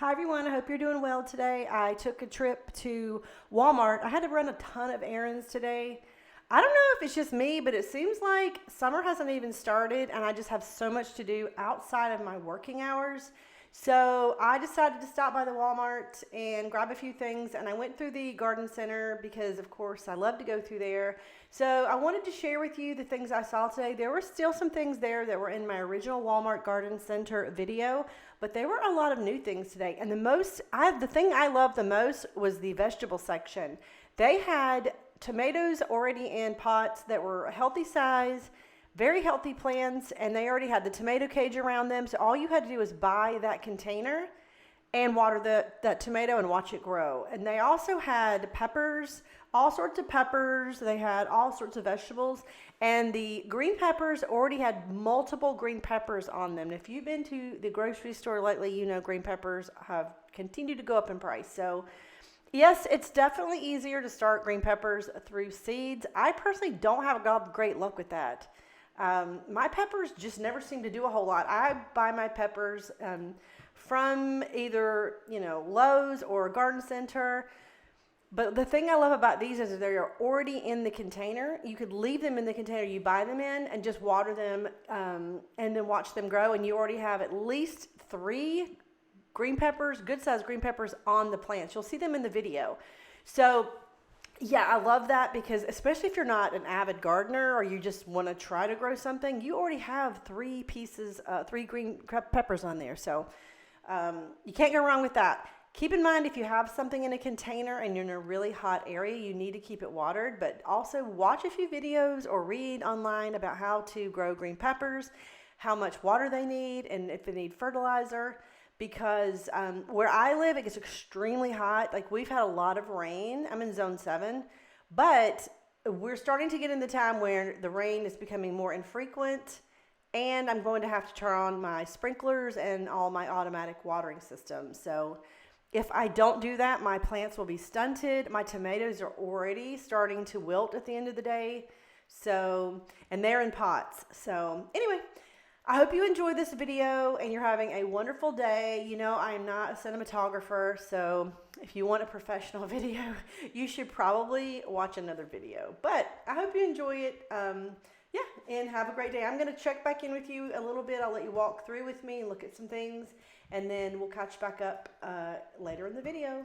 Hi everyone, I hope you're doing well today. I took a trip to Walmart. I had to run a ton of errands today. I don't know if it's just me, but it seems like summer hasn't even started and I just have so much to do outside of my working hours. So I decided to stop by the Walmart and grab a few things, and I went through the garden center because of course I love to go through there. So I wanted to share with you the things I saw today. There were still some things there that were in my original Walmart garden center video, but there were a lot of new things today. And the thing I loved the most was the vegetable section. They had tomatoes already in pots that were a healthy size, very healthy plants, and they already had the tomato cage around them. So all you had to do was buy that container and water that tomato and watch it grow. And they also had peppers, all sorts of peppers. They had all sorts of vegetables. And the green peppers already had multiple green peppers on them. And if you've been to the grocery store lately, you know green peppers have continued to go up in price. So yes, it's definitely easier to start green peppers through seeds. I personally don't have great luck with that. My peppers just never seem to do a whole lot. I buy my peppers from either, Lowe's or a garden center. But the thing I love about these is that they're already in the container. You could leave them in the container you buy them in and just water them and then watch them grow. And you already have at least 3 green peppers, good sized green peppers on the plants. You'll see them in the video. So yeah, I love that because especially if you're not an avid gardener or you just want to try to grow something, you already have 3 green peppers on there. So you can't go wrong with that. Keep in mind, if you have something in a container and you're in a really hot area, you need to keep it watered, but also watch a few videos or read online about how to grow green peppers, how much water they need, and if they need fertilizer. Because where I live, it gets extremely hot. Like, we've had a lot of rain. I'm in zone 7, but we're starting to get in the time where the rain is becoming more infrequent, and I'm going to have to turn on my sprinklers and all my automatic watering systems. So if I don't do that, my plants will be stunted. My tomatoes are already starting to wilt at the end of the day. So, and they're in pots. So anyway, I hope you enjoyed this video and you're having a wonderful day. You know, I am not a cinematographer, so if you want a professional video, you should probably watch another video. But I hope you enjoy it. Yeah, and have a great day. I'm going to check back in with you a little bit. I'll let you walk through with me and look at some things, and then we'll catch back up later in the video.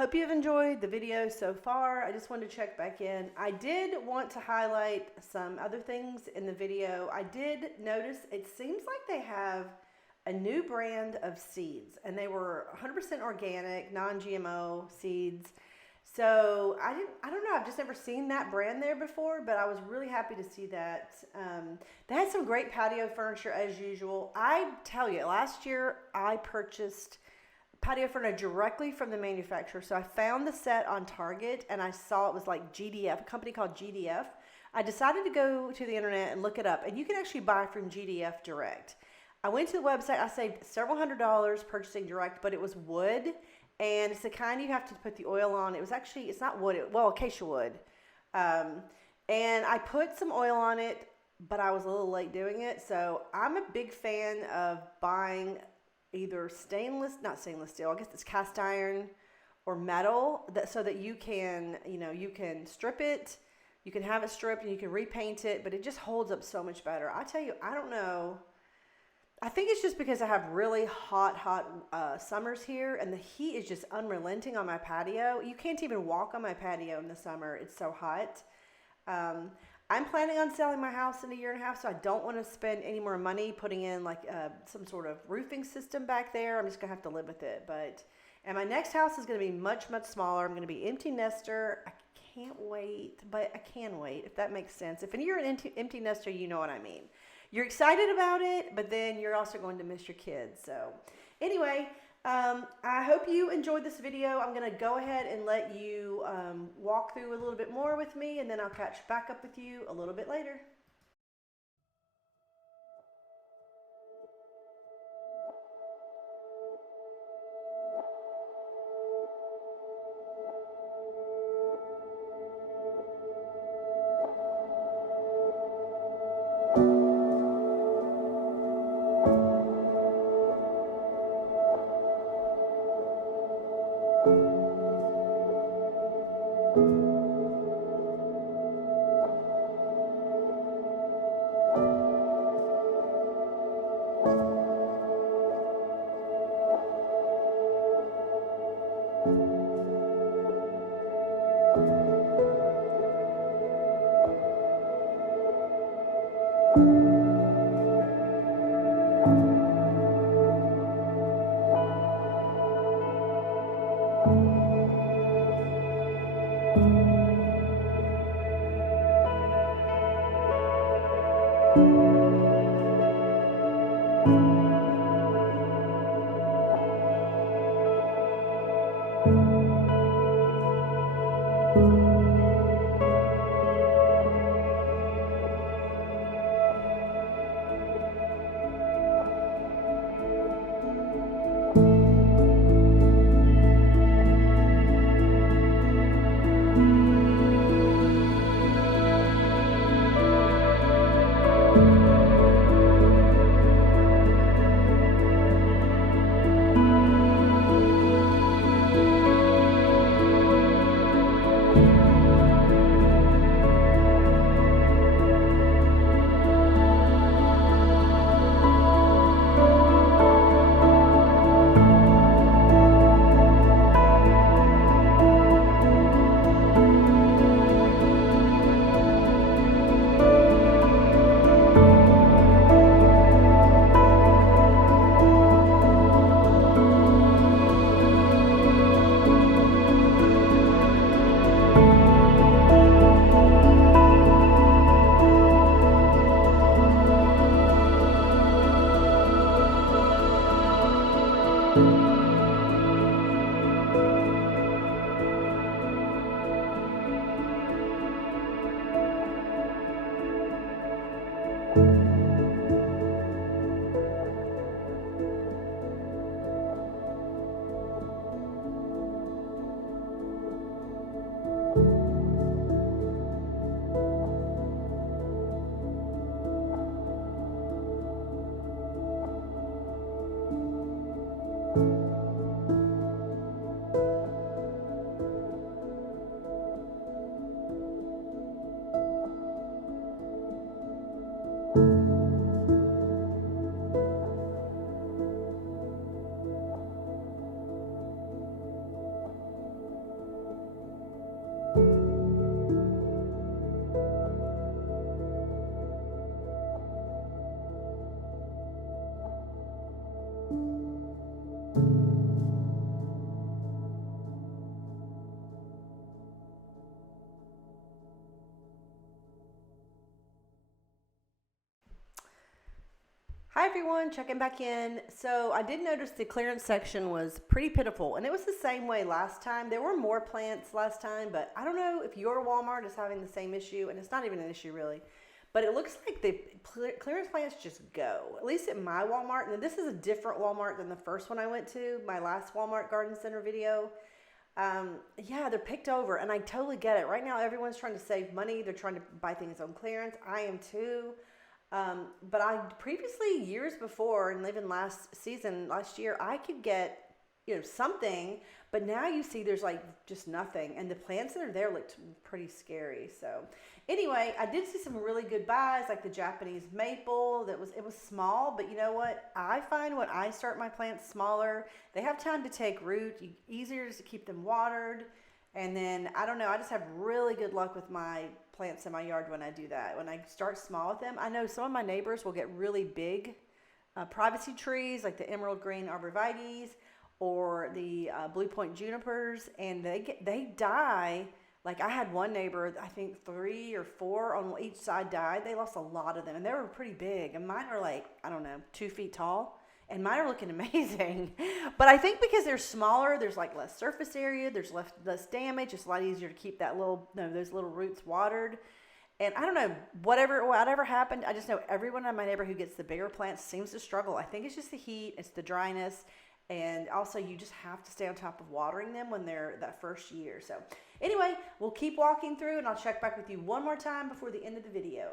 hope you've enjoyed the video so far. I just wanted to check back in. I did want to highlight some other things in the video. I did notice it seems like they have a new brand of seeds, and they were 100% organic, non-GMO seeds. So I don't know, I've just never seen that brand there before, but I was really happy to see that. They had some great patio furniture as usual. I tell you, last year I purchased patio furniture directly from the manufacturer. So I found the set on Target and I saw it was like GDF, a company called GDF. I decided to go to the internet and look it up, and you can actually buy from GDF direct. I went to the website, I saved several $100s purchasing direct, but it was wood. And it's the kind you have to put the oil on. It was actually, it's not wood, acacia wood. And I put some oil on it, but I was a little late doing it. So I'm a big fan of buying either not stainless steel, I guess it's cast iron or metal, so that you can, you can strip it, you can have it stripped and you can repaint it, but it just holds up so much better. I tell you, I don't know. I think it's just because I have really hot summers here, and the heat is just unrelenting on my patio. You can't even walk on my patio in the summer. It's so hot. I'm planning on selling my house in a year and a half, so I don't want to spend any more money putting in like some sort of roofing system back there. I'm just going to have to live with it. And my next house is going to be much, much smaller. I'm going to be empty nester. I can't wait, but I can wait, if that makes sense. If you're an empty nester, you know what I mean. You're excited about it, but then you're also going to miss your kids. So anyway, I hope you enjoyed this video. I'm going to go ahead and let you walk through a little bit more with me, and then I'll catch back up with you a little bit later. everyone, checking back in. So I did notice the clearance section was pretty pitiful, and it was the same way last time. There were more plants last time, but I don't know if your Walmart is having the same issue, and it's not even an issue really. But it looks like the clearance plants just go, at least at my Walmart. And this is a different Walmart than the first one I went to, my last Walmart garden center video. Yeah, they're picked over, and I totally get it. Right now, everyone's trying to save money. They're trying to buy things on clearance. I am too. But I previously, years before, and even last year, I could get, something, but now you see there's like just nothing, and the plants that are there looked pretty scary. So anyway, I did see some really good buys, like the Japanese maple. It was small, but you know what? I find when I start my plants smaller, they have time to take root, easier to keep them watered. And then, I don't know, I just have really good luck with my plants in my yard when I do that. When I start small with them, I know some of my neighbors will get really big privacy trees, like the emerald green arborvitaes or the blue point junipers, and they die. Like, I had one neighbor, I think 3 or 4 on each side died. They lost a lot of them, and they were pretty big. And mine are like, I don't know, 2 feet tall. And mine are looking amazing. But I think because they're smaller, there's like less surface area, there's less damage. It's a lot easier to keep those little roots watered. And I don't know, whatever happened, I just know everyone in my neighborhood who gets the bigger plants seems to struggle. I think it's just the heat, it's the dryness, and also you just have to stay on top of watering them when they're that first year. So anyway, we'll keep walking through, and I'll check back with you one more time before the end of the video.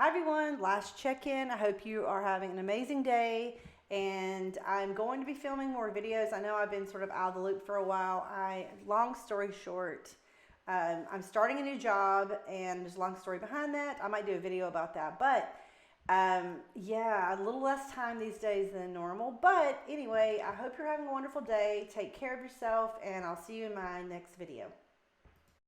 Hi everyone, last check-in. I hope you are having an amazing day, and I'm going to be filming more videos. I know I've been sort of out of the loop for a while. Long story short, I'm starting a new job, and there's a long story behind that. I might do a video about that, but yeah, a little less time these days than normal. But anyway, I hope you're having a wonderful day. Take care of yourself, and I'll see you in my next video.